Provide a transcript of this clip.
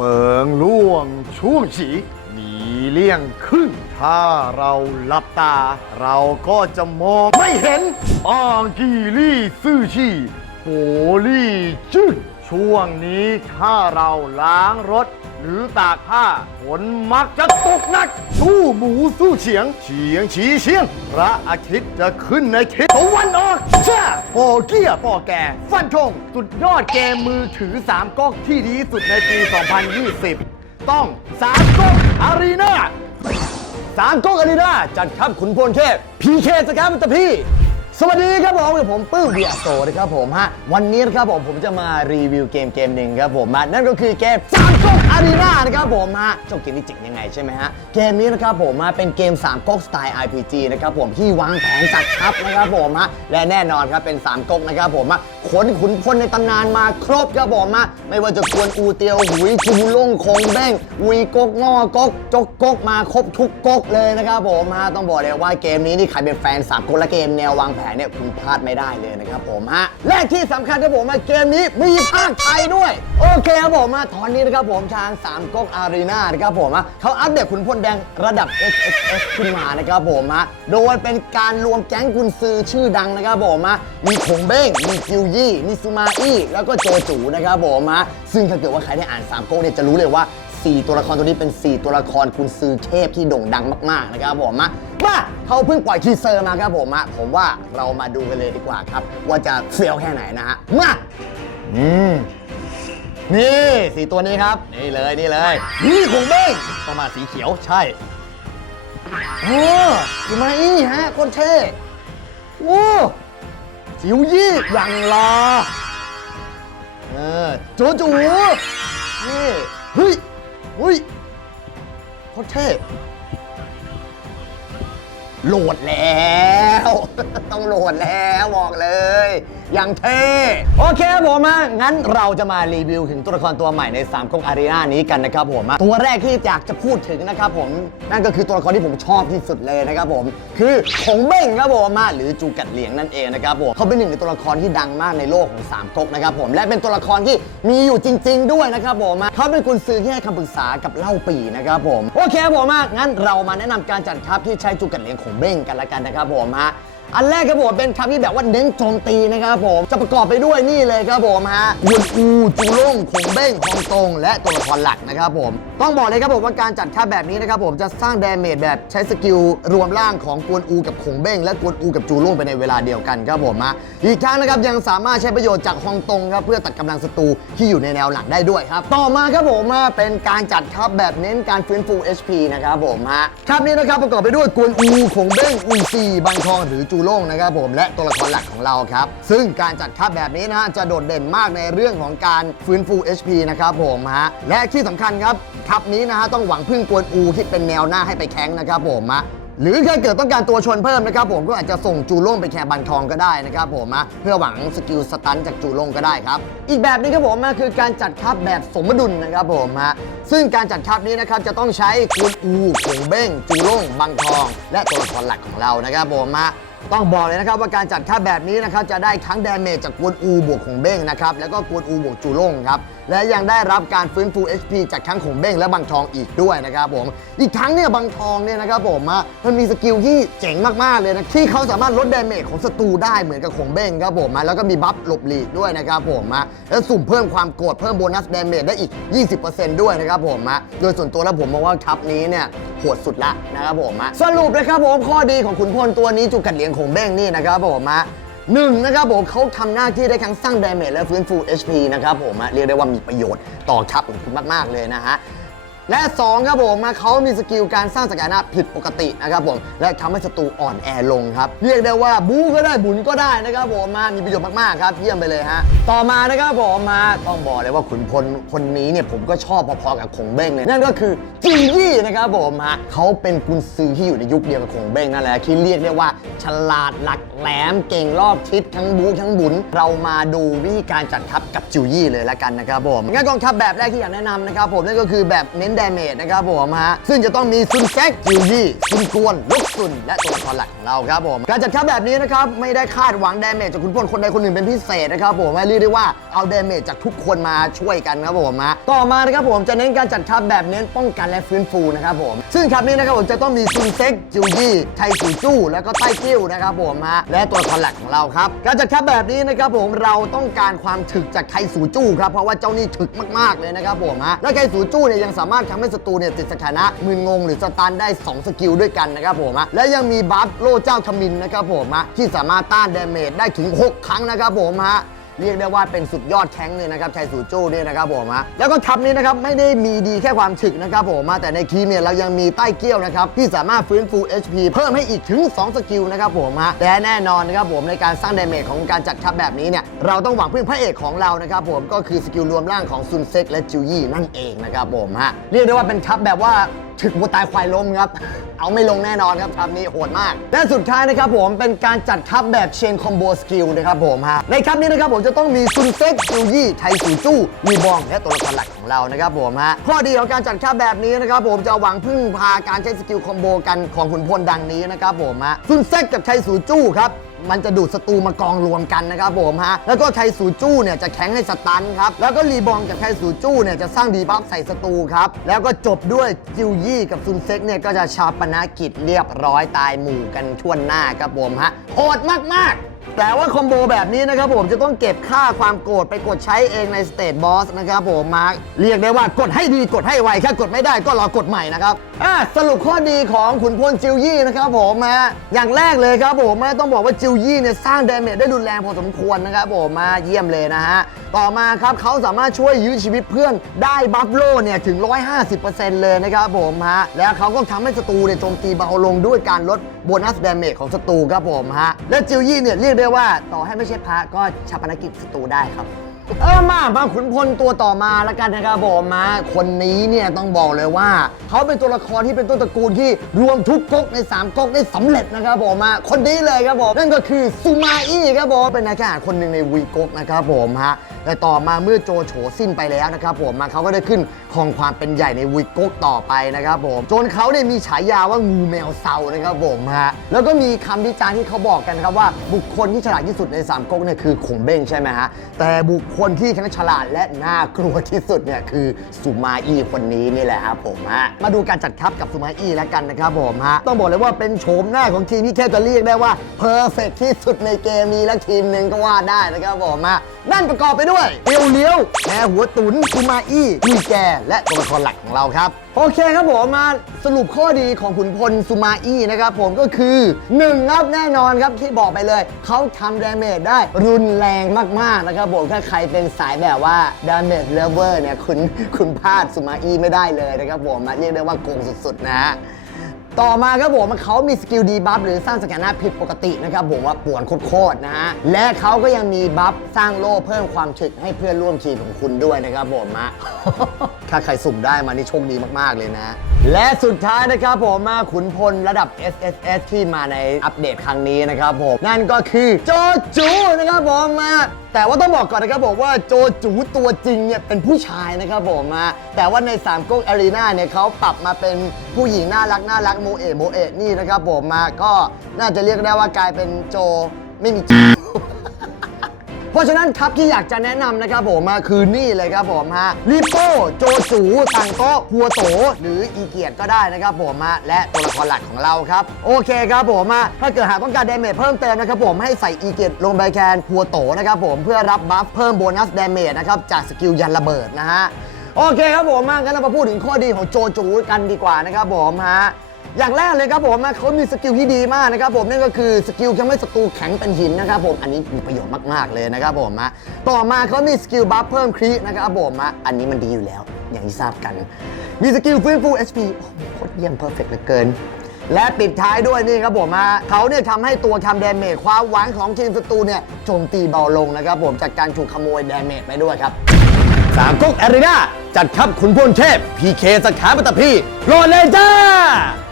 เปิงล่วงช่วงฉีหนีเลี่ยงครึ่งถ้าเราหลับตา เราก็จะมองไม่เห็นอ่างกีลี่ซื่อชี่โปลี่จืดช่วงนี้ถ้าเราล้างรถ หรือตากผ้าฝนมักจะตกหนัก สู้หมูสู้เฉียง เฉียงฉีเฉียง พระอาทิตย์จะขึ้นในทิศตะวันออกช่าปอเกียปอแก่ ฟันธงสุดยอดเกมมือถือ 3ก๊อกที่ดีที่สุดในปี 2020 ต้อง 3ก๊อกอารีนาสามก๊กอารีนาจัดครับขุนพลเทพพีเคสครับมันตะพี่ สวัสดีครับผมกับผมปื้มเบียโซนะครับผมฮะวันนี้นะครับผมผมจะมารีวิวเกมเกมหนึ่งครับผมฮะนั่นก็คือเกมสามก๊กอารีนานะครับผมฮะเจ้าเกมนี้เจ๋งยังไงใช่ไหมฮะเกมนี้นะครับผมฮะเป็นเกมสามก๊กสไตล์ RPG นะครับผมที่วางแผนจัดทัพนะครับผมฮะและแน่นอนครับเป็นสามก๊กนะครับผมฮะ ขนขุนพลในตำนานมาครบครับผมฮะไม่ว่าจะกวนอูเตียวหุยจูล่งคงเบ้งวีกกงอกกจกกกมาครบทุกกกเลยนะครับผมฮะต้องบอกเลยว่าเกมนี้นี่ใครเป็นแฟนสามก๊กและเกมแนววางแผนเนี่ยคุณพลาดไม่ได้เลยนะครับผมฮะและที่สำคัญครับผมว่าเกมนี้มีภาคไทยด้วย โอเคครับผมฮะตอนนี้นะครับผมทางสามก๊กอารีนานะครับผมฮะเขาอัปเดตขุนพลแดงระดับ XXS ขึ้นมานะครับผมฮะโดยเป็นการรวมแก๊งกุนซือชื่อดังนะครับผมฮะมีคงเบ้งมีคิวยีมีซูมาอี้แล้วก็โจจูนะครับผมฮะซึ่งถ้าเกิดว่าใครได้อ่านสามก๊กเนี่ยจะรู้เลยว่า 4 ตัวละครตัวนี้เป็น 4 ตัวละครคุณซือเทพที่โด่งดังมากๆนะครับผมมามาเขาเพิ่งปล่อยทีเซอร์มาครับผมมาผมว่าเรามาดูกันเลยดีกว่าครับ ว่าจะเฟี้ยวแค่ไหนนะฮะมาอืมนี่สีตัวนี้ครับ นี่เลยนี่เลย นี่คงเบ้งต้องมาสีเขียวใช่โอ้ยมาอี้ฮะคนเท่โอ้ จิ๋วยี่อย่างลาเออจูจูนี่เฮ้ยเฮ้ยโคตรเท่โหลดแล้ว ต้องโหลดแล้วบอกเลย อย่างเท่โอเคครับผมอะงั้นเราจะมารีวิวถึงตัวละครตัวใหม่ใน3ามก๊กอารีนานี้กันนะครับผมอะตัวแรกที่อยากจะพูดถึงนะครับผม นั่นก็คือตัวละครที่ผมชอบที่สุดเลยนะครับผม คือขงเบ้งครับผมอะหรือจูกัดเหลียงนั่นเองนะครับผมเขาเป็นหนึ่งในตัวละครที่ดังมากในโลกของสามก๊กนะครับผมและเป็นตัวละครที่มีอยู่จริง ๆ ด้วยนะครับผมเขาเป็นกุนซือที่ให้คำปรึกษากับเล่าปีนะครับผมโอเคครับผมอะงั้นเรามาแนะนำการจัดทัพที่ใช้จูกัดเหลียงขงเบ้งกันละกันนะครับผมฮะ อันแรกครับผมเป็นทัพที่แบบว่าเน้นโจมตีนะครับผมจะประกอบไปด้วยนี่เลยครับผมฮะยวนอูจูล่งคงเบ้งฮองตง และตัวละครหลักนะครับผม ต้องบอกเลยครับผมว่าการจัดทัพแบบนี้นะครับผมจะสร้างดาเมจแบบใช้สกิลรวมร่างของกวนอูกับคงเบ้งและกวนอูกับจูล่งไปในเวลาเดียวกันครับผมฮะอีกทั้งนะครับยังสามารถใช้ประโยชน์จากฮองตงครับเพื่อตัดกำลังศัตรูที่อยู่ในแนวหลังได้ด้วยครับ ต่อมาครับผมฮะเป็นการจัดทัพแบบเน้นการฟื้นฟู HP นะครับผมฮะทัพนี้นะครับประกอบไปด้วยกวนอูคงเบ้งอุยซีบางทองหรือจูโล่งนะครับผมและตัวละครหลักของเราครับ ซึ่งการจัดทัพแบบนี้นะฮะจะโดดเด่นมากในเรื่องของการฟื้นฟู HP นะครับผมฮะและที่สำคัญครับทัพนี้นะฮะต้องหวังพึ่งกวนอูที่เป็นแนวหน้าให้ไปแข้งนะครับผมฮะหรือถ้าเกิดต้องการตัวชนเพิ่มนะครับผมก็อาจจะส่งจูโล่งไปแคร์บันทองก็ได้นะครับผมนะเพื่อหวังสกิลสตันจากจูโล่งก็ได้ครับ อีกแบบนึงครับผมนะคือการจัดทัพแบบสมดุลนะครับผมฮะซึ่งการจัดทัพนี้นะครับจะต้องใช้กวนอูขงเบ้งจูโล่งบังทอง และตัวละครหลักของเรานะครับผมฮะ ต้องบอกเลยนะครับว่าการจัดค่าแบบนี้นะครับจะได้ทั้งแดเมจจากกวนอูบวกของเบ้งนะครับแล้วก็กวนอูบวกจูล่งครับ และยังได้รับการฟื้นฟู HP จากทั้งของเบ้งและบังทองอีกด้วยนะครับผมอีกทั้งเนี่ยบังทองเนี่ยนะครับผมมันมีสกิลที่เจ๋งมากๆเลยนะที่เขาสามารถลดดาเมจของศัตรูได้เหมือนกับของเบ้งครับผมอะแล้วก็มีบัฟหลบหลีกด้วยนะครับผมอะและสุ่มเพิ่มความโกรธเพิ่มโบนัสดาเมจได้อีก 20%ด้วยนะครับผมอะโดยส่วนตัวแล้วผมมองว่าทัพนี้เนี่ยโหดสุดละนะครับผมอะสรุปนะครับผมข้อดีของขุนพลตัวนี้จุกกัดเหลียงของเบ้งนี่นะครับผมอะ หนึ่งนะครับผมเขาทำหน้าที่ได้ทั้งสร้างดาเมจและฟื้นฟู HP นะครับผมเรียกได้ว่ามีประโยชน์ต่อทัพของคุณมาก ๆ เลยนะฮะ และ2ครับผมมาเขามีสกิลการสร้างสถานะผิดปกตินะครับผมและทำให้ศัตรูอ่อนแอลงครับเรียกได้ว่าบู๊ก็ได้บุญก็ได้นะครับผมมามีประโยชน์มากๆครับเยี่ยมไปเลยฮะต่อมานะครับผมมาต้องบอกเลยว่าขุนพลคนนี้เนี่ยผมก็ชอบพอๆกับคงเบ้งเลยนั่นก็คือจียี่นะครับผมฮะเขาเป็นกุนซือที่อยู่ในยุคเดียวกับคงเบ้งนั่นแหละที่เรียกได้ว่า ฉลาดหลักแหลมเก่งรอบทิศทั้งบู๊ทั้งบุญเรามาดูวิธีการจัดทัพกับจิวยี่เลยละกันนะครับผมงั้นกองทัพแบบแรกที่อยากแนะนำนะครับผมนั่นก็คือแบบเน้นดเมจนะครับผมฮะซึ่งจะต้องมีซุนแซกจิวยี่ซุนกวนลูกซุนและตัวละครหลักของเราครับผมการจัดทัพแบบนี้นะครับไม่ได้คาดหวังดเมจจากคุณพลคนใดคนหนึ่งเป็นพิเศษนะครับผมเรียกได้ว่าเอาดเมจจากทุกคนมาช่วยกันครับผมฮะต่อมานะครับผมจะเน้นการจัดทัพแบบเน้นป้องกันและฟื้นฟูนะครับผมซึ่งทัพนี้นะครับผมจะต้องมีซุนเซกจิวยี่ไทสูจู้แล้วก็ไต้กิ้วนะครับผมฮะและตัวละครหลักของเราครับการจัดทัพแบบนี้นะครับผมเราต้องการความถึกจากไทสูจู้ครับเพราะว่าเจ้านี่ถึกมากๆเลยนะครับผมฮะและไทสูจู้เนี่ยยังสามารถทำให้ศัตรูเนี่ยติดสถานะมึนงง หรือสตันได้ 2 สกิลด้วยกันนะครับผมะและยังมีบัฟโล่เจ้าทมินนะครับผมะที่สามารถต้านเดาเมจได้ถึง 6 ครั้งนะครับผมฮะ เรียกได้ว่าเป็นสุดยอดแข้งเลยนะครับชัยสูจู้เนี่ยนะครับผมฮะแล้วก็ทัพนี้นะครับไม่ได้มีดีแค่ความฉึกนะครับผมฮะแต่ในทีมเนี่ยเรายังมีใต้เกี้ยวนะครับที่สามารถฟื้นฟู HP เพิ่มให้อีกถึง 2 สกิลนะครับผมฮะและแน่นอนนะครับผมในการสร้างดาเมจของการจัดทัพแบบนี้เนี่ยเราต้องหวังพึ่งพระเอกของเรานะครับผมก็คือสกิลรวมร่างของซุนเซ็กและจิวยี่นั่นเองนะครับผมฮะเรียกได้ว่าเป็นทัพแบบว่า ถึกวัวตายควายล้มครับ เอาไม่ลงแน่นอนครับทัพนี้โหดมาก และสุดท้ายนะครับผมเป็นการจัดทัพแบบเชนคอมโบสกิลนะครับผมฮะในทัพนี้นะครับผมจะต้องมีซุนเซ็กจิวยี่ไทสูจู้มีบองและตัวละครหลักของเรานะครับผมฮะข้อดีของการจัดทัพแบบนี้นะครับผมจะหวังพึ่งพาการใช้สกิลคอมโบกันของขุนพลดังนี้นะครับผมฮะซุนเซ็กกับไทสูจู้ครับ มันจะดูดศัตรูมากองรวมกันนะครับผมฮะ แล้วก็ไทสูจู้เนี่ยจะแข็งให้สตันครับ แล้วก็รีบองกับไทสูจู้เนี่ยจะสร้างดีบัฟใส่ศัตรูครับ แล้วก็จบด้วยจิวยี่กับซุนเซ็กเนี่ยก็จะชาปนากิจเรียบร้อยตายหมู่กันทั่วหน้าครับผมฮะโหดมากๆ แต่ว่าคอมโบแบบนี้นะครับผมจะต้องเก็บค่าความโกรธไปกดใช้เองในสเตทบอสนะครับผมมาเรียกได้ว่ากดให้ดีกดให้ไวแค่กดไม่ได้ก็รอกดใหม่นะครับอะสรุปข้อดีของขุนพลจิวยี่นะครับผมฮะอย่างแรกเลยครับผมฮะต้องบอกว่าจิวยี่เนี่ยสร้างดาเมจได้รุนแรงพอสมควรนะครับผมมาเยี่ยมเลยนะฮะต่อมาครับเขาสามารถช่วยยื้อชีวิตเพื่อนได้บัฟโลเนี่ยถึง 150%เลยนะครับผมฮะแล้วเขาก็ทำให้ศัตรูเนี่ยโจมตีเบาลงด้วยการลดโบนัสดาเมจของศัตรูครับผมฮะและจิวยี่เนี่ยเรียกได้ว่าต่อให้ไม่ใช่พระก็ชาปนกิจศัตรูได้ครับ เออมามาขุนพลตัวต่อมาละกันนะครับผมมาคนนี้เนี่ยต้องบอกเลยว่า เขาเป็นตัวละครที่เป็นต้นตระกูลที่รวมทุกก๊กใน3ก๊กได้สำเร็จนะครับผมมาคนนี้เลยครับผมนั่นก็คือซูมาอี้ครับผมเป็นนายทหารคนหนึ่งในวีก๊กนะครับผมฮะ แต่ต่อมาเมื่อโจโฉสิ้นไปแล้วนะครับผมมาเขาก็ได้ขึ้นครองความเป็นใหญ่ในวีก๊กต่อไปนะครับผมจนเขาเนี่ยมีฉายาว่างูแมวเซานะครับผมฮะแล้วก็มีคำวิจารณ์ที่เขาบอกกันครับว่า บุคคลที่ฉลาดที่สุดในสามก๊กเนี่ยคือขงเบ้งใช่ไหมฮะแต่บุคคลที่ทั้งฉลาดและน่ากลัวที่สุดเนี่ยคือสุมาอี้คนนี้นี่แหละครับผมฮะมาดูการจัดทัพกับสุมาอี้แล้วกันนะครับผมฮะต้องบอกเลยว่าเป็นโฉมหน้าของทีมที่แค่จะเรียกได้ว่าเพอร์เฟกที่สุดในเกมนี้และทีมหนึ่งก็ว่าได้นะครับผมฮะนั่นประกอบไปด้วยเอวเลี้ยวแหหัวตุนสุมาอี้มีแก และตัวละครหลักของเราครับ โอเคครับผมมาสรุปข้อดีของขุนพลซูมาอี้นะครับผมก็คือ1ครับแน่นอนครับที่บอกไปเลย เขาทำดาเมจได้รุนแรงมาก ๆ นะครับผมถ้าใครเป็นสายแบบว่าดาเมจเลเวอร์เนี่ยคุณคุณพลาดซูมาอี้ไม่ได้เลยนะครับผมมาเรียกได้ว่าโกงสุด ๆ นะฮะ ต่อมาครับผมเขามีสกิลดีบัฟหรือสร้างสถานะผิดปกตินะครับผมว่าป่วนโคตรๆนะฮะและเขาก็ยังมีบัฟสร้างโล่เพิ่มความฉึกให้เพื่อนร่วมทีมของคุณด้วยนะครับผมฮะ ถ้าใครสุ่มได้มานี่โชคดีมากๆเลยนะ และสุดท้ายนะครับผมมาขุนพลระดับ SSS ที่มาในอัปเดตครั้งนี้นะครับผมนั่นก็คือโจจูนะครับผมมาแต่ว่าต้องบอกก่อนนะครับผมว่าโจจูตัวจริงเนี่ยเป็นผู้ชายนะครับผมมาแต่ว่าในสามก๊กอารีนาเนี่ยเขาปรับมาเป็น ผู้หญิงน่ารักน่ารักโมเอะโมเอะนี่นะครับผมมาก็น่าจะเรียกได้ว่ากลายเป็นโจไม่มี เพราะฉะนั้นครับที่อยากจะแนะนำนะครับผมมาคือนี่เลยครับผมฮะลิโป้โจจูตังโก้หัวโต หรืออีเกียรติก็ได้นะครับผมฮะและตัวละครหลักของเราครับ โอเคครับผมฮะถ้าเกิดหากต้องการเดเมจเพิ่มเติมนะครับผมให้ใส่อีเกียรติลงไปแคนหัวโตนะครับผมเพื่อรับบัฟเพิ่มโบนัสเดเมจนะครับจากสกิลยันระเบิดนะฮะ โอเคครับผมมางั้นเรามาพูดถึงข้อดีของโจจูกันดีกว่านะครับผมฮะอย่างแรกเลยครับผมนะเขามีสกิลที่ดีมากนะครับผมนั่นก็คือสกิลทำให้ศัตรูแข็งเป็นหินนะครับผมอันนี้มีประโยชน์มากๆเลยนะครับผมนะต่อมาเขามีสกิลบัฟเพิ่มครีนะครับผมนะอันนี้มันดีอยู่แล้ว อย่างที่ทราบกัน มีสกิลฟื้นฟู HP โอ้โหโคตรเยี่ยมเพอร์เฟกต์เหลือเกินและปิดท้ายด้วยนี่ครับผมฮะเขาเนี่ยทำให้ตัวทำดเมจความหวังของทีมศัตรูเนี่ยโจมตีเบาลงนะครับผมจากการถูกขโมยดเมจไปด้วยครับ สามก๊กแอรีนาจัดครับขุนพลเทพ พีเคสขาปัตตพีโรเลยจ้า